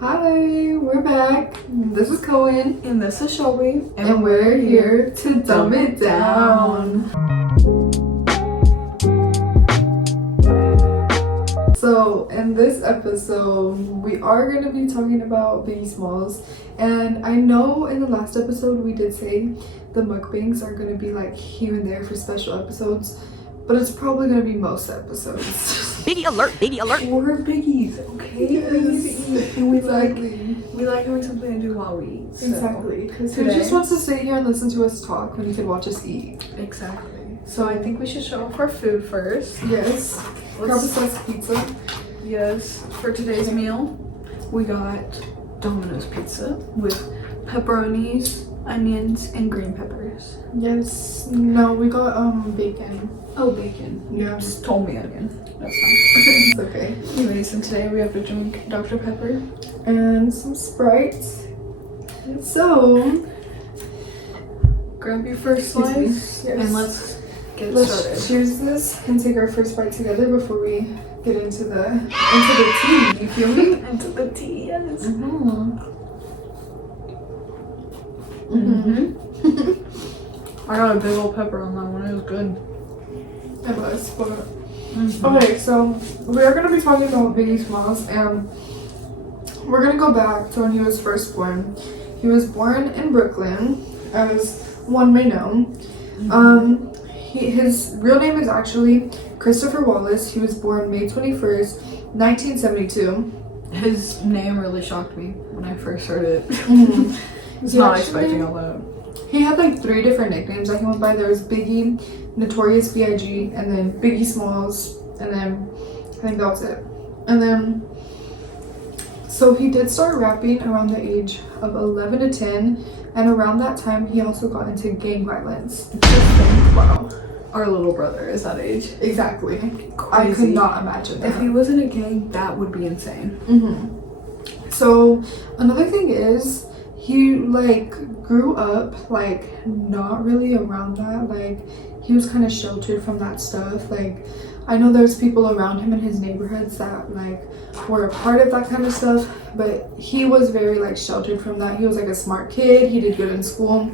Hi, we're back. This is Cohen. And this is Shelby. And we're here to dumb it down. So, in this episode, we are going to be talking about Biggie Smalls. And I know in the last episode we did say the mukbangs are going to be like here and there for special episodes. But it's probably going to be most episodes. Biggie alert, Biggie alert. We're biggies, okay? Yes. We need to eat. And we Exactly. like having something to do while we eat. So. Exactly. Because who Today- just wants to sit here and listen to us talk when you can watch us eat? Exactly. So I think we should show off our food first. Yes. Carpet pizza. Yes. For today's meal, we got Domino's pizza with pepperonis, onions, and green peppers. Yes. No, we got bacon. Oh, bacon. Yeah. Just told me onion. That's fine. It's okay. Anyways, and today we have to drink Dr. Pepper. And some Sprite. So, Grab your first Excuse me. slice Yes. and let's get let's started. cheers this and take our first bite together before we get into the tea. You feel me? Into the tea, yes. I got a big old pepper on that one. It was good. It was. But okay, so we are gonna be talking about Biggie Smalls, and we're gonna go back to when he was first born. He was born in Brooklyn, as one may know. His real name is actually Christopher Wallace. He was born May 21st, 1972. His name really shocked me when I first heard it. I was He not actually- expecting all that. He had like 3 different nicknames that he went by. There was Biggie, Notorious Big, and then Biggie Smalls, and then I think that was it. And then, so he did start rapping around the age of 11 to 10, and around that time he also got into gang violence. Just think, wow. Our little brother is that age. Exactly. I Crazy. could not imagine that. If he was in a gang, that would be insane. So another thing is he like grew up like not really around that. Like he was kind of sheltered from that stuff. Like I know there's people around him in his neighborhoods that like were a part of that kind of stuff, but he was very like sheltered from that. He was like a smart kid. He did good in school,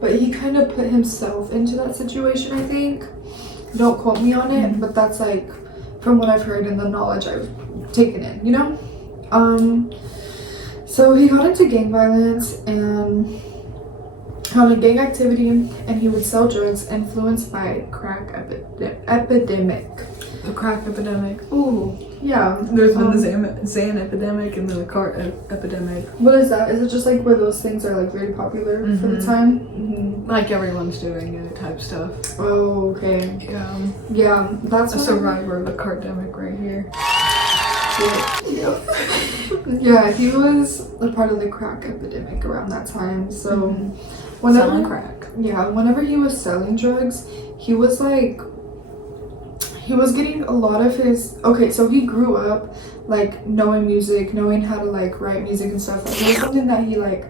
but he kind of put himself into that situation, I think. Don't quote me on it, but that's like from what I've heard and the knowledge I've taken in, you know? So he got into gang violence and had a gang activity, and he would sell drugs influenced by crack epidemic. The crack epidemic. Ooh, yeah. There's been the Zan epidemic and then the car epidemic. What is that? Is it just like where those things are like very popular for the time? Like everyone's doing it type stuff. Oh, okay. Yeah. Yeah, that's A what survivor of the cardemic right here. Yeah, he was a part of the crack epidemic around that time. So Selling crack. Yeah, whenever he was selling drugs, he was getting a lot of his, okay, so he grew up like knowing music, knowing how to like write music and stuff. Like it was something that he like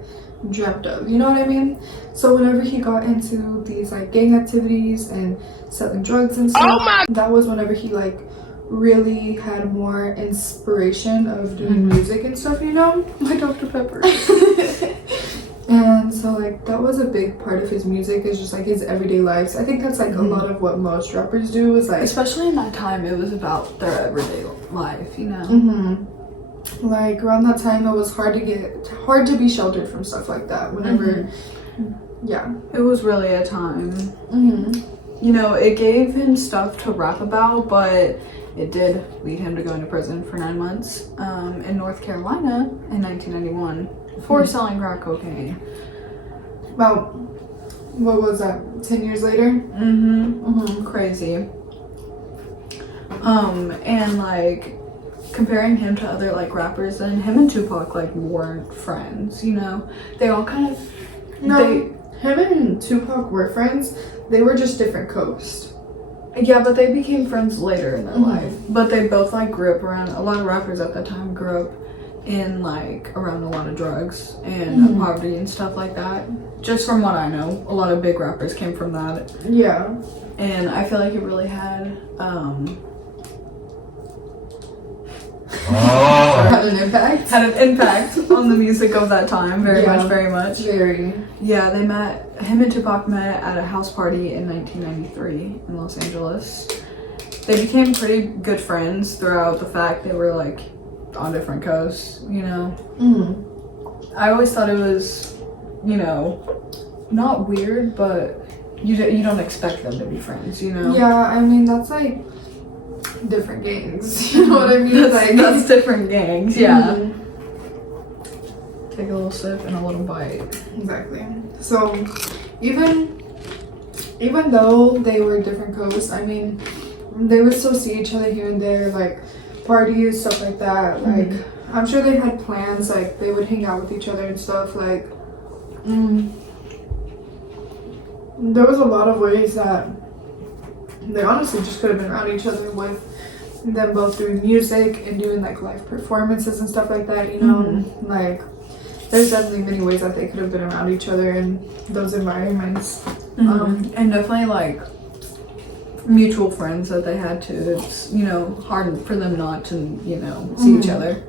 dreamt of, you know what I mean? So whenever he got into these like gang activities and selling drugs and stuff, that was whenever he like really had more inspiration of doing music and stuff, you know? My Dr. Pepper. And so like that was a big part of his music, is just like his everyday lives. I think that's like a lot of what most rappers do, is like Especially in that time, it was about their everyday life, you know? like around that time it was hard to be sheltered from stuff like that whenever yeah. It was really a time. You know, it gave him stuff to rap about, but it did lead him to go into prison for 9 months in North Carolina in 1991 for selling crack cocaine. About, what was that, 10 years later? Crazy. And like comparing him to other like rappers, and him and Tupac like weren't friends, you know? They all kind of Him and Tupac were friends. They were just different coasts. Yeah, but they became friends later in their life. But they both like grew up around, a lot of rappers at that time grew up in like around a lot of drugs and poverty and stuff like that. Just from what I know, a lot of big rappers came from that. Yeah. And I feel like it really had had an impact. Had an impact on the music of that time, very much. Very. Yeah, him and Tupac met at a house party in 1993 in Los Angeles. They became pretty good friends throughout the fact they were like on different coasts, you know. I always thought it was, you know, not weird, but you don't expect them to be friends, you know. Yeah, I mean that's like different gangs. You know what I mean? That's different gangs. Yeah. Take a little sip and a little bite. Exactly. So even though they were different coasts, I mean, they would still see each other here and there, like parties, stuff like that. Like I'm sure they had plans, like they would hang out with each other and stuff. Like there was a lot of ways that they honestly just could have been around each other, with them both doing music and doing like live performances and stuff like that, you know. Like there's definitely many ways that they could have been around each other in those environments. And definitely like mutual friends that they had too. It's, you know, hard for them not to, you know, see each other.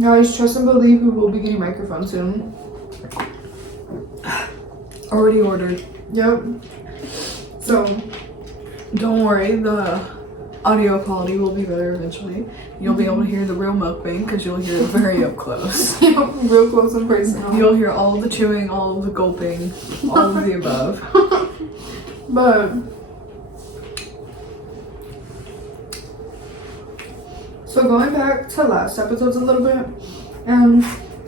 Guys, trust and believe we will be getting microphones soon. Already ordered. Yep. So don't worry, the audio quality will be better eventually. You'll be able to hear the real mukbang because you'll hear it very up close. real close and personal. You'll hear all of the chewing, all of the gulping, all of the above. But so going back to last episodes a little bit,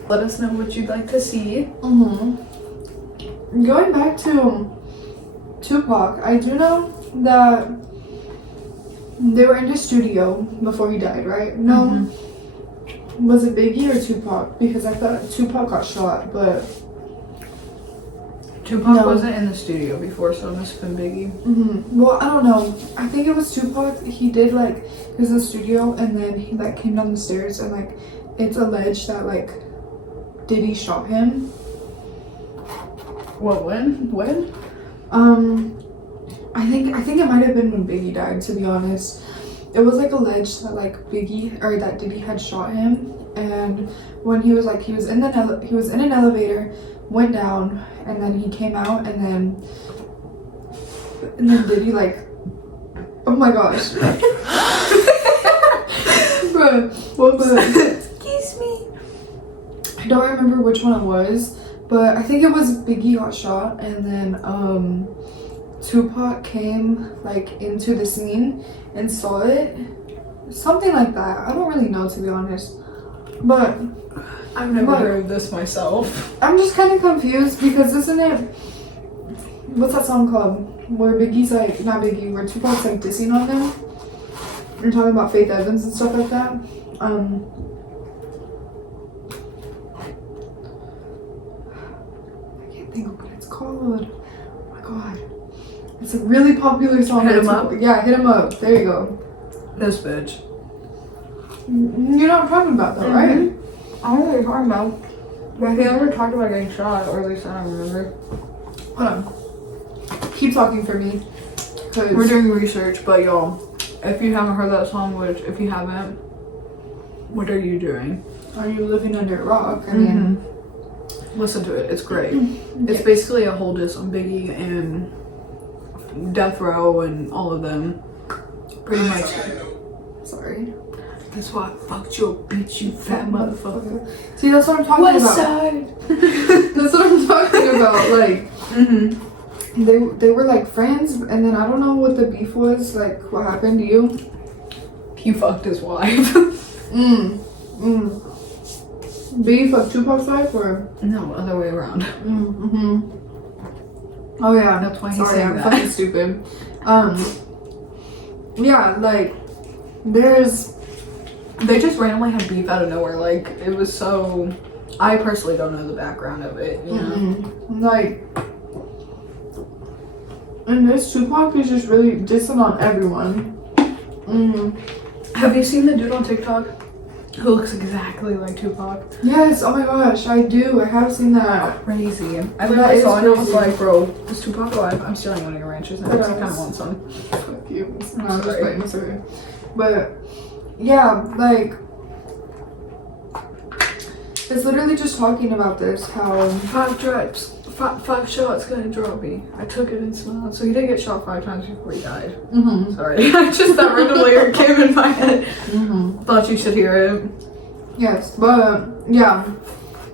let us know what you'd like to see. Going back to Tupac, I do know that they were in the studio before he died, right? No. Was it Biggie or Tupac? Because I thought Tupac got shot, but Tupac wasn't in the studio before, so it must have been Biggie. Well, I don't know. I think it was Tupac. He did like, he was in the studio and then he like came down the stairs and like it's alleged that like Diddy shot him. What, when? I think it might have been when Biggie died, to be honest. It was like alleged that like that Diddy had shot him, and when he was in an elevator, went down, and then he came out, and then Diddy like, oh my gosh. Excuse me. I don't remember which one it was, but I think it was Biggie got shot, and then Tupac came like into the scene and saw it, something like that. I don't really know, to be honest, but I've never heard of this myself. I'm just kind of confused because isn't it, what's that song called where Biggie's like, not Biggie, where Tupac's like dissing on him and talking about Faith Evans and stuff like that. I can't think of what it's called. Oh my god. It's a really popular song. Hit 'em up? Yeah, Hit 'em Up. There you go. This bitch. You know what I'm talking about though, right? I don't know what you're talking about. But he never talked about getting shot, or at least I don't remember. Hold on. Keep talking for me. We're doing research, but y'all, if you haven't heard that song, which if you haven't, what are you doing? Are you living under a rock? I mean, listen to it. It's great. It's basically a whole diss on Biggie and Death Row and all of them. Pretty much. Sorry. That's why I fucked your bitch, you fat motherfucker. See, that's what I'm talking What about. side? That's what I'm talking about. Like, they were like friends, and then I don't know what the beef was. Like, what happened to you? He fucked his wife. Beef of Tupac's wife, or No, other way around. Oh yeah, That's why he's sorry, saying I'm that. fucking stupid. Yeah, like They just randomly had beef out of nowhere. Like, it was so. I personally don't know the background of it, you know? like, and this Tupac is just really dissing on everyone. Have you seen the dude on TikTok who looks exactly like Tupac? Yes, oh my gosh, I do. I have seen that. Crazy. I That literally is saw it and I was crazy. like, bro, is Tupac alive? I'm stealing one of your ranches and I kind of want some. Fuck you. No, I'm just playing, sorry. But yeah, like it's literally just talking about this, how 5 shots gonna drop me. I took it and smiled. So he did get shot 5 times before he died. Sorry, just that random lyric came in my head. Thought you should hear it. Yes, but yeah,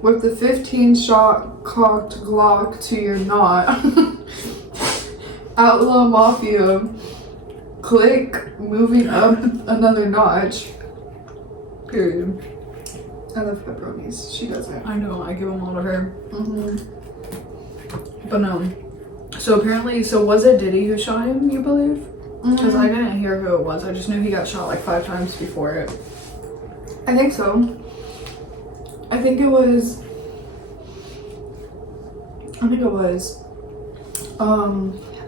with the 15 shot cocked Glock to your knot, Outlaw Mafia, click, moving up another notch. Period. I love pepperonis. She doesn't. I know, I give them all to her. But no. So apparently, was it Diddy who shot him, you believe? Because I didn't hear who it was. I just knew he got shot like 5 times before it. I think so. I think it was.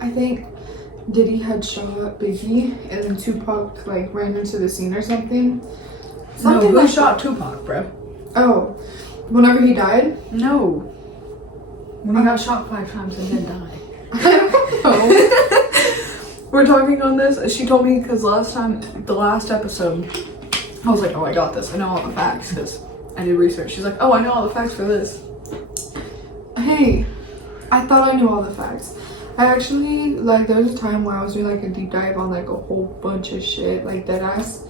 I think Diddy had shot Biggie and then Tupac like ran into the scene or something. No, who like shot that. Tupac, bro? Oh, whenever he died? No. When he got shot 5 times and didn't die. I don't know. We're talking on this. She told me because the last episode, I was like, oh, I got this. I know all the facts because I did research. She's like, oh, I know all the facts for this. Hey, I thought I knew all the facts. I actually, like, there was a time where I was doing like a deep dive on like a whole bunch of shit, like dead ass.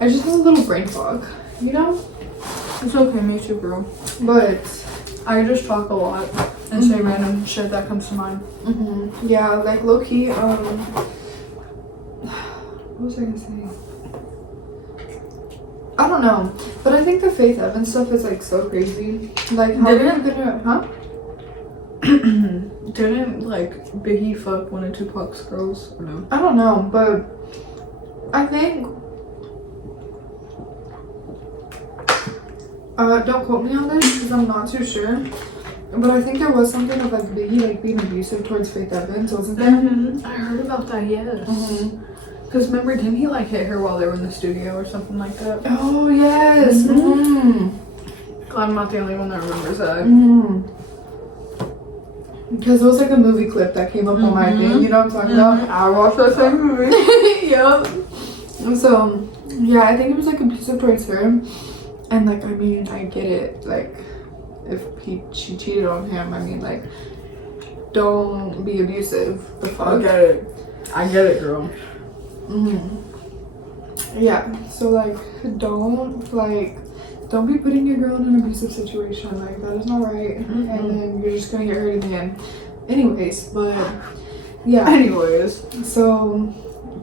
I just have a little brain fog, you know? It's okay, me too, bro. But I just talk a lot and say random shit that comes to mind. yeah, like low key, what was I gonna say? I don't know, but I think the Faith Evans stuff is like so crazy. Like, how are you gonna, huh? Didn't like Biggie fuck one of Tupac's girls or no? I don't know, but I think don't quote me on this because I'm not too sure, but I think there was something of like Biggie like being abusive towards Faith Evans, wasn't there? I heard about that, yes. Because remember, didn't he like hit her while they were in the studio or something like that? Oh yes. Glad I'm not the only one that remembers that. Because it was like a movie clip that came up on my thing, you know what I'm talking about? I watched that same movie. Yep. So yeah, I think it was like abusive towards her, and like I mean I get it. Like if she cheated on him, I mean like don't be abusive. The fuck. I get it, girl. Yeah. So like don't be putting your girl in an abusive situation. Like that is not right. And then you're just gonna get hurt again. Anyways, but yeah. So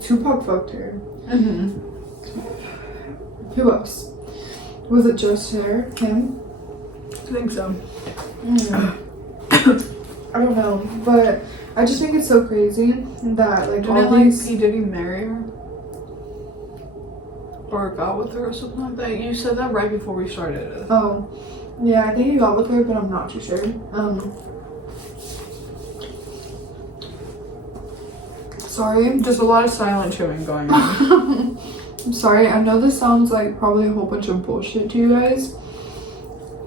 Tupac fucked her. Who else? Was it just him? I think so. I don't know, but I just think it's so crazy that like Did he marry her? Or got with her or something like that? You said that right before we started. Oh, yeah, I think he got with her, but I'm not too sure. Sorry, just a lot of silent chewing going on. I'm sorry. I know this sounds like probably a whole bunch of bullshit to you guys.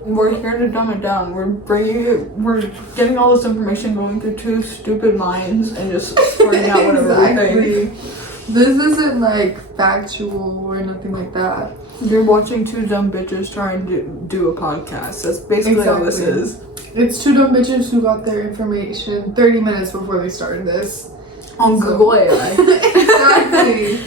We're here to dumb it down. We're getting all this information going through 2 stupid minds and just squirting out whatever we think. This isn't like factual or nothing like that. You're watching 2 dumb bitches trying to do a podcast. That's basically all this is. It's 2 dumb bitches who got their information 30 minutes before they started this. On Google AI. Exactly.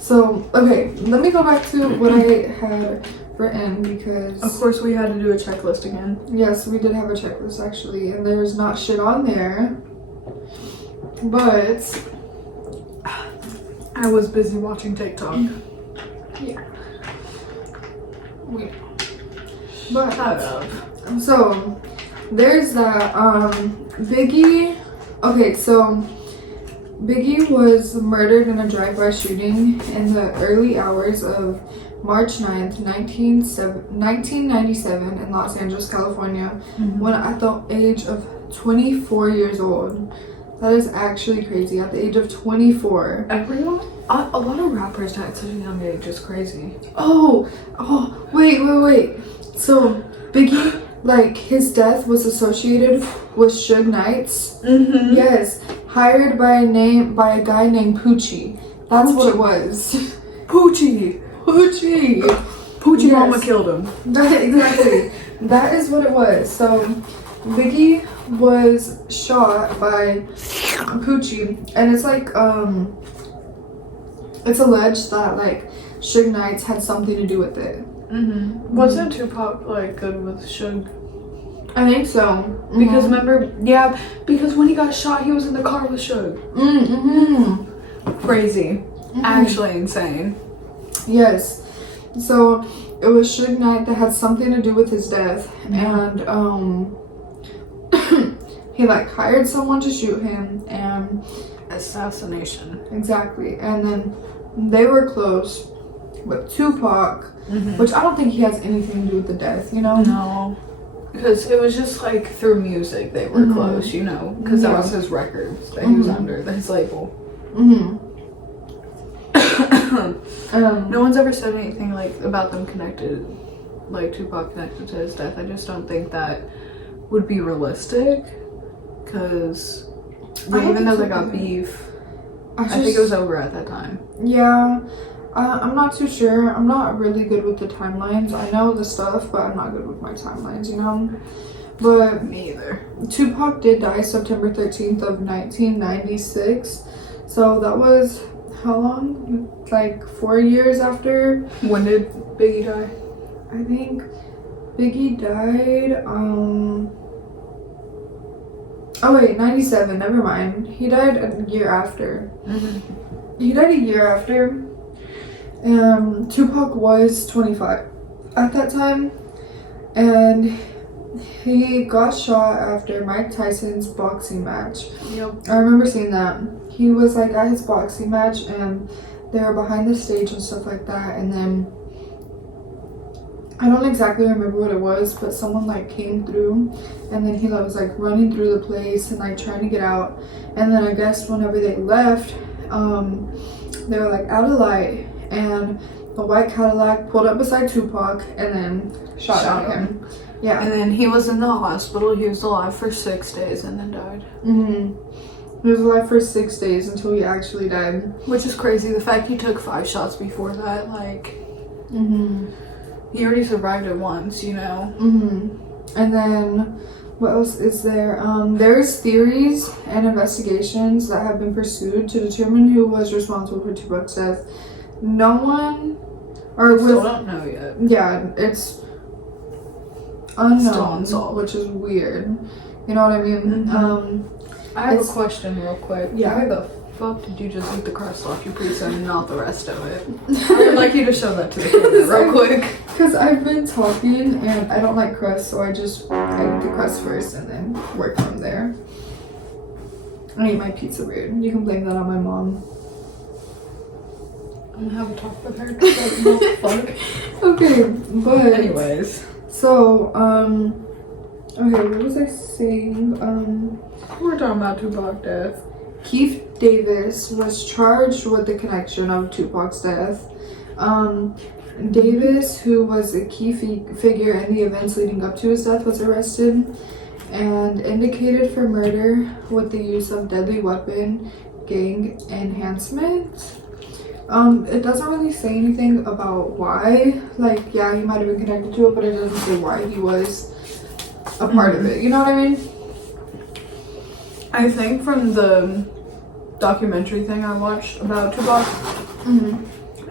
So, okay, let me go back to what I had written because... Of course, we had to do a checklist again. Yes, we did have a checklist actually, and there's not shit on there. But... I was busy watching TikTok. Yeah. Wait. But... Shut up. So, there's that, Biggie... Okay, so... Biggie was murdered in a drive-by shooting in the early hours of March 9th, 1997 in Los Angeles, California, when at the age of 24 years old. That is actually crazy. At the age of 24. Everyone? A lot of rappers die at such a young age. It's crazy. Wait. So, Biggie, like, his death was associated with Suge Knight's. Yes. Hired by a guy named Poochie. That's what it was. Poochie. Yes. Mama killed him. Exactly. That is what it was. So Biggie was shot by Poochie, and it's like it's alleged that like Suge Knight's had something to do with it. Wasn't Tupac like good with Suge? I think so. Because remember, because when he got shot, he was in the car with Suge. Crazy. Actually insane. Yes. So it was Suge Knight that had something to do with his death, and he like hired someone to shoot him, and Assassination. exactly, and then they were close with Tupac, which I don't think he has anything to do with the death, you know? No. Because it was just like through music they were close, you know? Because that was his records that he was under, his label. No one's ever said anything like about them connected, like Tupac connected to his death. I just don't think that would be realistic. Because even though they got beef, I think it was over at that time. Yeah. I'm not too sure. I'm not really good with the timelines. I know the stuff, but I'm not good with my timelines, you know? But me either. Tupac did die September 13th of 1996. So that was how long? Like 4 years after? When did Biggie die? I think Biggie died, oh wait, 97, never mind. He died a year after. He died a year after. Tupac was 25 at that time, and he got shot after Mike Tyson's boxing match. Yep. I remember seeing that. He was like at his boxing match, and they were behind the stage and stuff like that, and then I don't exactly remember what it was, but someone like came through, and then he was like running through the place and like trying to get out, and then I guess whenever they left, they were like out of light, and a white Cadillac pulled up beside Tupac and then shot at him. Yeah. And then he was in the hospital. He was alive for 6 days and then died. He was alive for 6 days until he actually died. Which is crazy. The fact he took 5 shots before that, like, he already survived it once, you know? And then, what else is there? There's theories and investigations that have been pursued to determine who was responsible for Tupac's death. No one, or Still don't know yet. Yeah, it's unknown, Still unsolved. which is weird. You know what I mean? I have a question real quick. Yeah. Why the fuck did you just eat the crust off your pizza and not the rest of it? I would like you to show that to the camera real quick. Because I've been talking and I don't like crust, so I eat the crust first and then work from there. I eat my pizza weird. You can blame that on my mom. I'm gonna have a talk with her. Like, what the fuck? Okay, but anyways. So, okay, what was I saying? We're talking about Tupac's death. Keith Davis was charged with the connection of Tupac's death. Davis, who was a key figure in the events leading up to his death, was arrested and indicated for murder with the use of deadly weapon gang enhancement. It doesn't really say anything about why. Like, yeah, he might have been connected to it, but it doesn't say why he was a part of it. You know what I mean? I think from the documentary thing I watched about Tupac,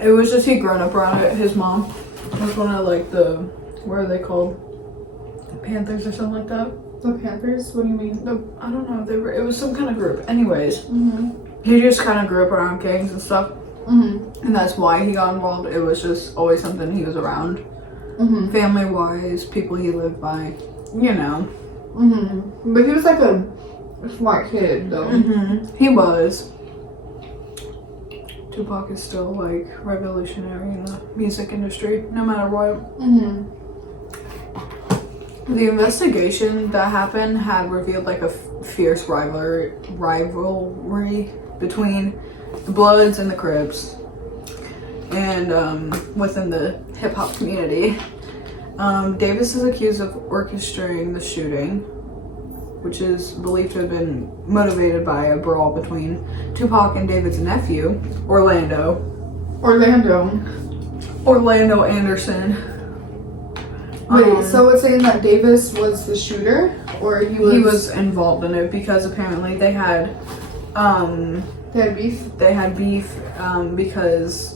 it was just he'd grown up around it. His mom was one of like the, what are they called? The Panthers or something like that. The Panthers? What do you mean? I don't know. It was some kind of group. Anyways, he just kind of grew up around gangs and stuff. And that's why he got involved. It was just always something he was around. Family-wise, people he lived by, you know. But he was like a smart kid, though. He was. Tupac is still like revolutionary in the music industry, no matter what. The investigation that happened had revealed like a fierce rivalry between the Bloods and the Crips, and within the hip-hop community. Davis is accused of orchestrating the shooting, which is believed to have been motivated by a brawl between Tupac and David's nephew, Orlando. Orlando Anderson. Wait, so it's saying that Davis was the shooter, or he was involved in it because apparently they had beef? They had beef because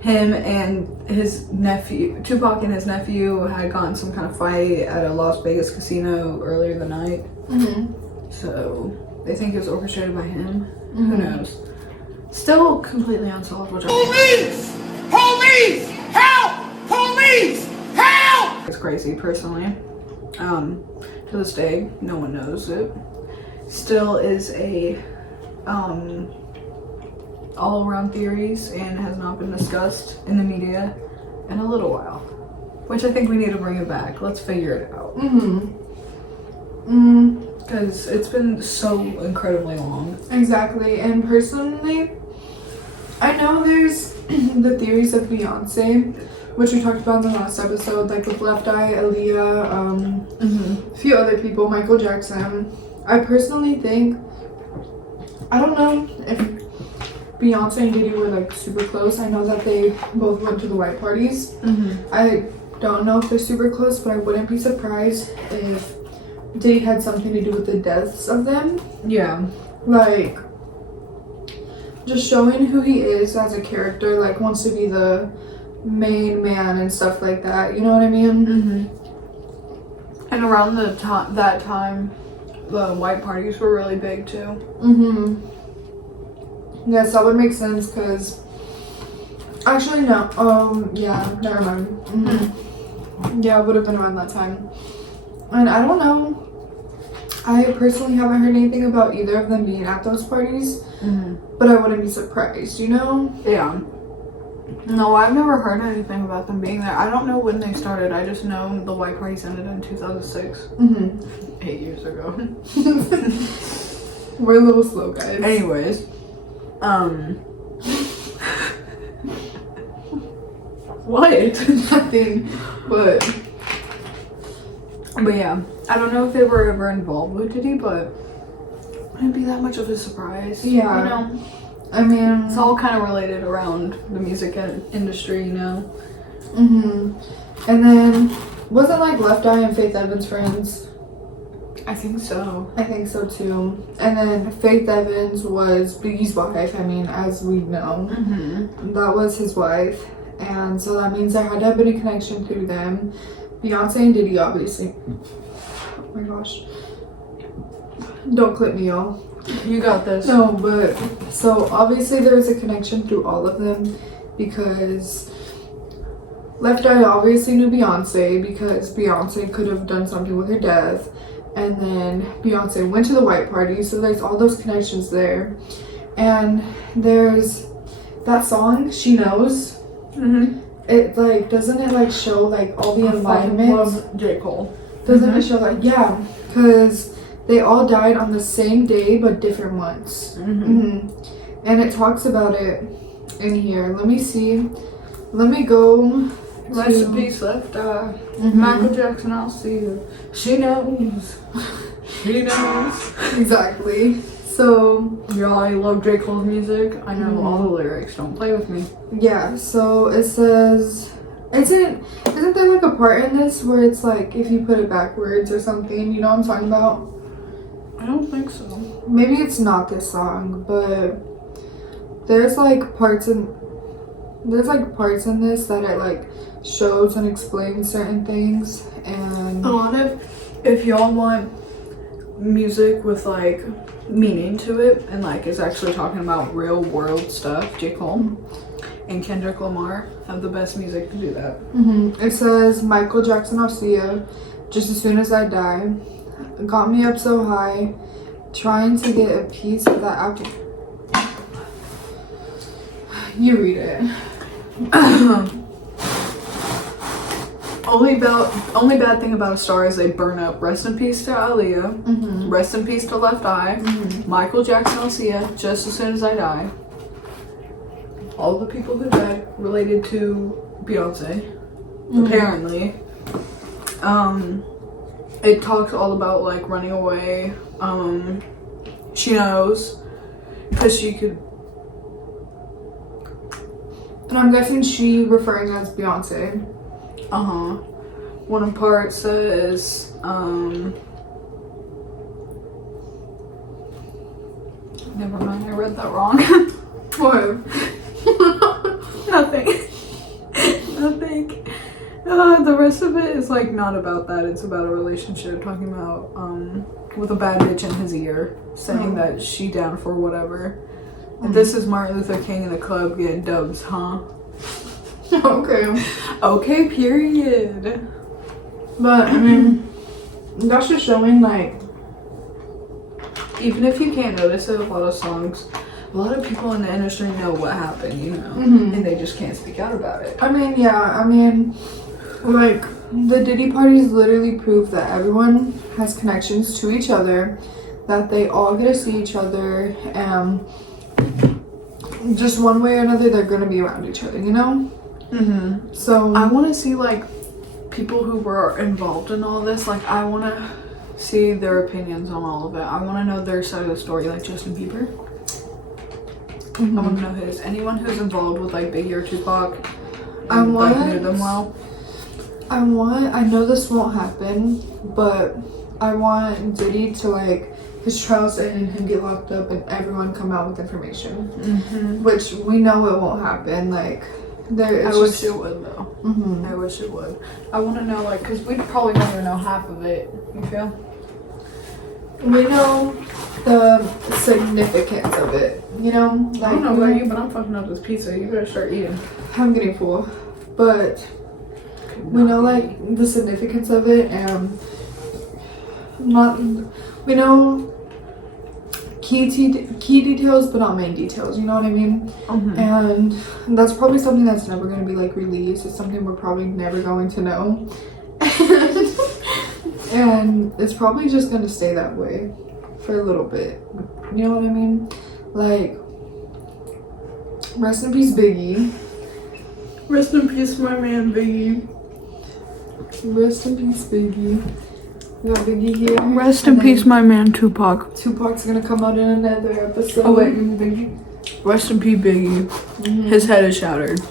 him and his nephew, Tupac and his nephew, had gotten some kind of fight at a Las Vegas casino earlier the night. Mm-hmm. So they think it was orchestrated by him. Mm-hmm. Who knows? Still completely unsolved. Police! Police! Help! Police! Help! It's crazy, personally. To this day, no one knows it. Still is a all around theories and has not been discussed in the media in a little while. Which I think we need to bring it back. Let's figure it out. Because it's been so incredibly long. Exactly. And personally, I know there's the theories of Beyonce, which we talked about in the last episode, like with Left Eye, Aaliyah, a few other people, Michael Jackson. I personally think, I don't know if Beyonce and Diddy were like super close. I know that they both went to the white parties. I don't know if they're super close, but I wouldn't be surprised if Diddy had something to do with the deaths of them. Yeah. Like, just showing who he is as a character, like wants to be the main man and stuff like that. You know what I mean? And around that time, the white parties were really big too. Yes, that would make sense because actually no. Yeah, never mind. Yeah, it would have been around that time. And I don't know. I personally haven't heard anything about either of them being at those parties, but I wouldn't be surprised, you know? Yeah. No, I've never heard anything about them being there. I don't know when they started. I just know the white parties ended in 2006. 8 years ago. We're a little slow, guys. Anyways. What? Nothing. But yeah, I don't know if they were ever involved with Diddy, but it wouldn't be that much of a surprise. Yeah. You know? I mean, it's all kind of related around the music industry, you know? And then, wasn't like Left Eye and Faith Evans friends? I think so. I think so too. And then Faith Evans was Biggie's wife, I mean, as we know. That was his wife. And so that means there had to have been a connection through them. Beyonce and Diddy, obviously. Oh my gosh. Don't clip me, y'all. You got this. No, but so obviously there is a connection through all of them because Left Eye obviously knew Beyonce because Beyonce could have done something with her death. And then Beyonce went to the white party, so there's all those connections there. And there's that song, She Knows. It like, doesn't it like show like all the environment? I love J. Cole. Doesn't it show like, yeah, because they all died on the same day but different months. And it talks about it in here. Let me see. Let me go. Rest in peace, Left Eye. Michael Jackson, I'll see you. She knows. She knows. Exactly. So, y'all, I love J. Cole's music. I know all the lyrics. Don't play with me. Yeah, so it says, isn't there like a part in this where it's like if you put it backwards or something? You know what I'm talking about? I don't think so. Maybe it's not this song, but there's like parts in this that it like shows and explains certain things. And a lot of, if y'all want music with like meaning to it and like is actually talking about real world stuff, J. Cole and Kendrick Lamar have the best music to do that. It says, Michael Jackson, I'll see ya, just as soon as I die, got me up so high, trying to get a piece of that apple. You read it. Only bad thing about a star is they burn up. Rest in peace to Aaliyah. Rest in peace to Left Eye. Michael Jackson, I'll see ya, just as soon as I die. All the people who died related to Beyonce, apparently. It talks all about like running away. She knows because she could. And I'm guessing she referring as Beyonce. One part says, never mind, I read that wrong. What? Nothing. Nothing. The rest of it is like not about that. It's about a relationship, talking about with a bad bitch in his ear, saying that she down for whatever. And this is Martin Luther King in the club getting dubs, huh? Okay. Okay, period. But I mean, that's just showing like, even if you can't notice it, a lot of songs, a lot of people in the industry know what happened, you know, and they just can't speak out about it. I mean, yeah, I mean, like, the Diddy parties literally prove that everyone has connections to each other, that they all get to see each other, and just one way or another, they're gonna be around each other, you know? So, I want to see, like, people who were involved in all this, like, I want to see their opinions on all of it. I want to know their side of the story, like Justin Bieber. I want to know his. Anyone who's involved with, like, Biggie or Tupac, I want, like, knew them well. I know this won't happen, but I want Diddy to, like, his trials end and him get locked up and everyone come out with information. Which we know it won't happen, like, I wish it would, though. I wish it would. I want to know, like, because we probably never know half of it, you feel? We know the significance of it, you know? Like, I don't know about you, but I'm fucking up this pizza. You better start eating. I'm getting full. But we know, like, the significance of it, and we know key details, but not main details, you know what I mean? And that's probably something that's never going to be, like, released. It's something we're probably never going to know. And it's probably just going to stay that way for a little bit. You know what I mean? Like, rest in peace, Biggie. Rest in peace, my man, Biggie. Rest in peace, Biggie. We got Biggie here. Rest in peace, my man, Tupac. Tupac's gonna come out in another episode. Oh, wait, Biggie. Rest in peace, Biggie. His head is shattered.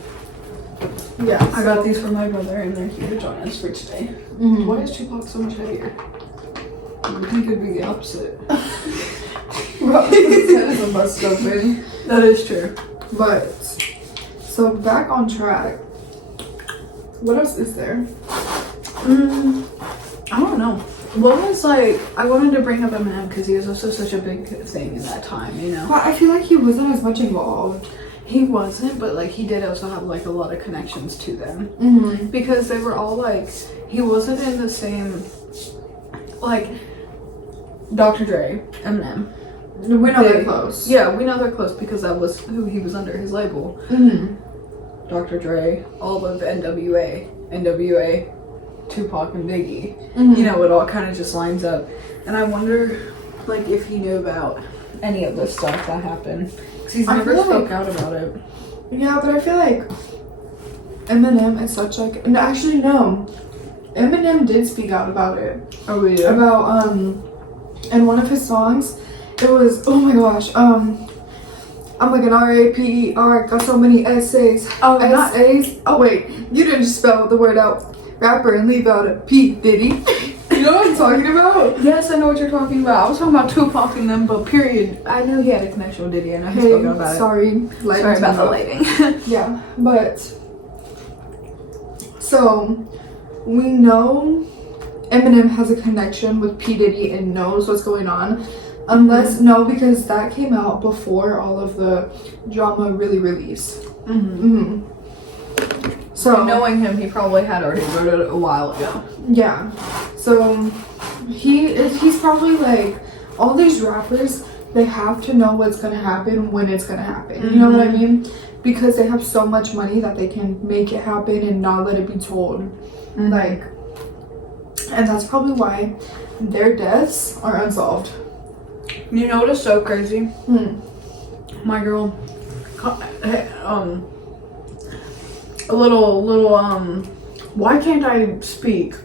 Yeah. I got these for my brother, and they're here to join us for today. Why is Tupac so much heavier? I think it'd be the opposite. Probably his head is a bust open. That is true. But, so back on track. What else is there? I don't know. What was, like, I wanted to bring up Eminem because he was also such a big thing in that time, you know? But I feel like he wasn't as much involved. He wasn't, but, like, he did also have, like, a lot of connections to them. Because they were all, like, he wasn't in the same, like, Dr. Dre, Eminem. We know they're close. Yeah, we know they're close because that was who he was under, his label. Dr. Dre, all of NWA, Tupac, and Biggie. You know, it all kind of just lines up. And I wonder, like, if he knew about any of this stuff that happened. Because he's never spoke out about it. Yeah, but I feel like Eminem is such, like... No, actually, no. Eminem did speak out about it. Oh, yeah. About, in one of his songs, it was, oh my gosh, I'm like an R-A-P-E-R, got so many essays. Oh, essays? Oh, wait, you didn't spell the word out. Rapper and leave out a P, Diddy. You know what I'm talking about? Yes, I know what you're talking about. I was talking about Tupac and them, but period. I knew he had a connection with Diddy. I know he spoke about it. Sorry about the lighting. Yeah, but so we know Eminem has a connection with P. Diddy and knows what's going on. Unless, no, because that came out before all of the drama really released. So knowing him, he probably had already wrote it a while ago. Yeah. So he's probably like, all these rappers, they have to know what's gonna happen when it's gonna happen. You know what I mean? Because they have so much money that they can make it happen and not let it be told. Like, and that's probably why their deaths are unsolved. You know what is so crazy? My girl, a little, why can't I speak?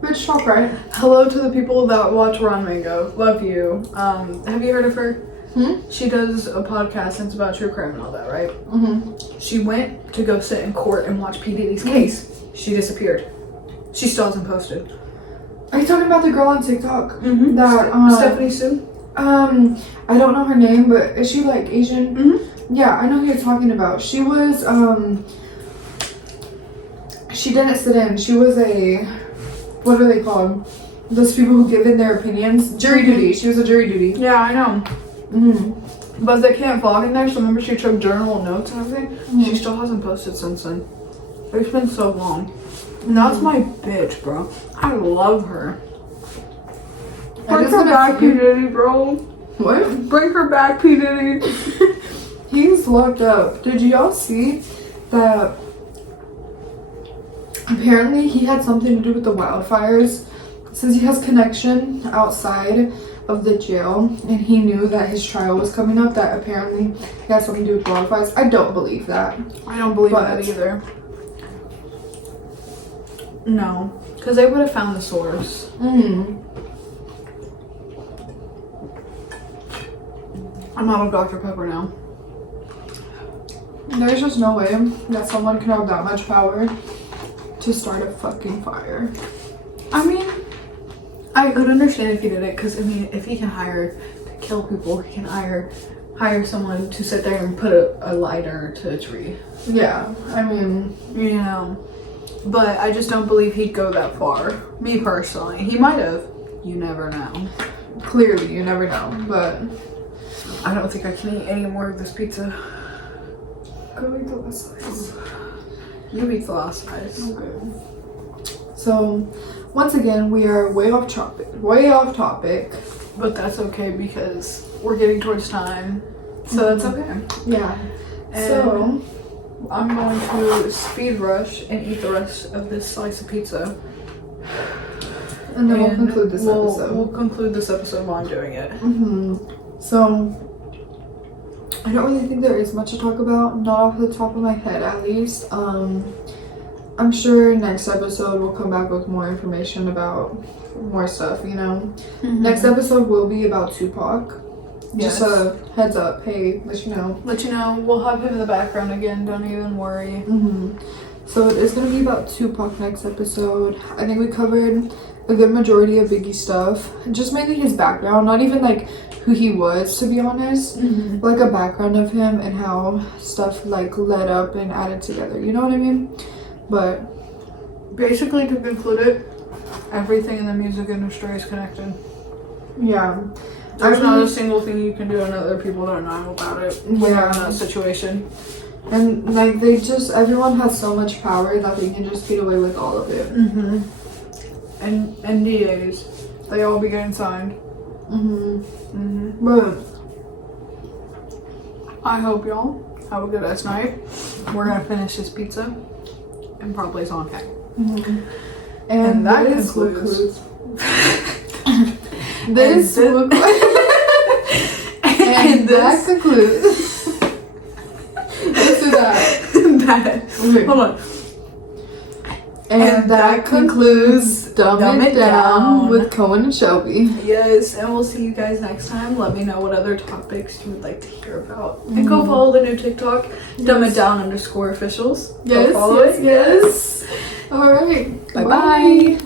Bitch, talk right. Hello to the people that watch Ron Mango. Love you. Have you heard of her? She does a podcast and it's about true crime and all that, right? Mm-hmm. She went to go sit in court and watch P. Diddy's case. She disappeared. She still hasn't posted. Are you talking about the girl on TikTok? Mm-hmm. That Stephanie Sue? I don't know her name, but is she like Asian? Mm-hmm. Yeah, I know who you're talking about. She was she didn't sit in. She was a, what are they called? Those people who give in their opinions. Jury duty. She was a jury duty. Yeah, I know. Mm-hmm. But they can't vlog in there, so remember she took journal notes and everything? Mm-hmm. She still hasn't posted since then. It's been so long. And that's my bitch, bro. I love her. Bring her back, P. Diddy, bro. What? Bring her back, P. Diddy. He's locked up. Did y'all see that? Apparently, he had something to do with the wildfires. Since he has connection outside of the jail, and he knew that his trial was coming up, that apparently he has something to do with wildfires. I don't believe that. I don't believe that either. No, because they would have found the source. I'm out of Dr. Pepper now. There's just no way that someone can have that much power to start a fucking fire. I mean, I could understand if he did it, because I mean, if he can hire to kill people, he can hire someone to sit there and put a lighter to a tree. Yeah, I mean, You know, but I just don't believe he'd go that far. Me personally, he might have. You never know. clearly, you never know, but I don't think I can eat any more of this pizza. go eat the last slice. You eat the last slice. Okay. So, once again, we are way off topic. Way off topic. But that's okay because we're getting towards time. So that's okay. Yeah. And so, I'm going to speed rush and eat the rest of this slice of pizza. and then we'll conclude this episode. We'll conclude this episode while I'm doing it. So, I don't really think there is much to talk about. Not off the top of my head, at least. I'm sure next episode we'll come back with more information about more stuff, you know. Next episode will be about Tupac. Yes. Just a heads up, hey, let you know. Let you know, we'll have him in the background again, don't even worry. So it is going to be about Tupac next episode. I think we covered a good majority of Biggie's stuff. Just mainly his background, not even like who he was, to be honest. Like a background of him and how stuff like led up and added together, you know what I mean? But basically, to conclude it, everything in the music industry is connected. yeah. There's not a single thing you can do and other people don't know about it when you're in that situation. And like they just, everyone has so much power that they can just get away with all of it. And NDAs, they all be getting signed. But I hope y'all have a good ass night. We're gonna finish this pizza and probably some cake. and that this concludes. This will and that concludes. Let's do that. Okay. Hold on. And that concludes Dumb It Down with Cohen and Shelby. Yes, and we'll see you guys next time. Let me know what other topics you would like to hear about. And go follow the new TikTok, Dumb It Down _officials. Go follow it. Yes. All right. Bye-bye.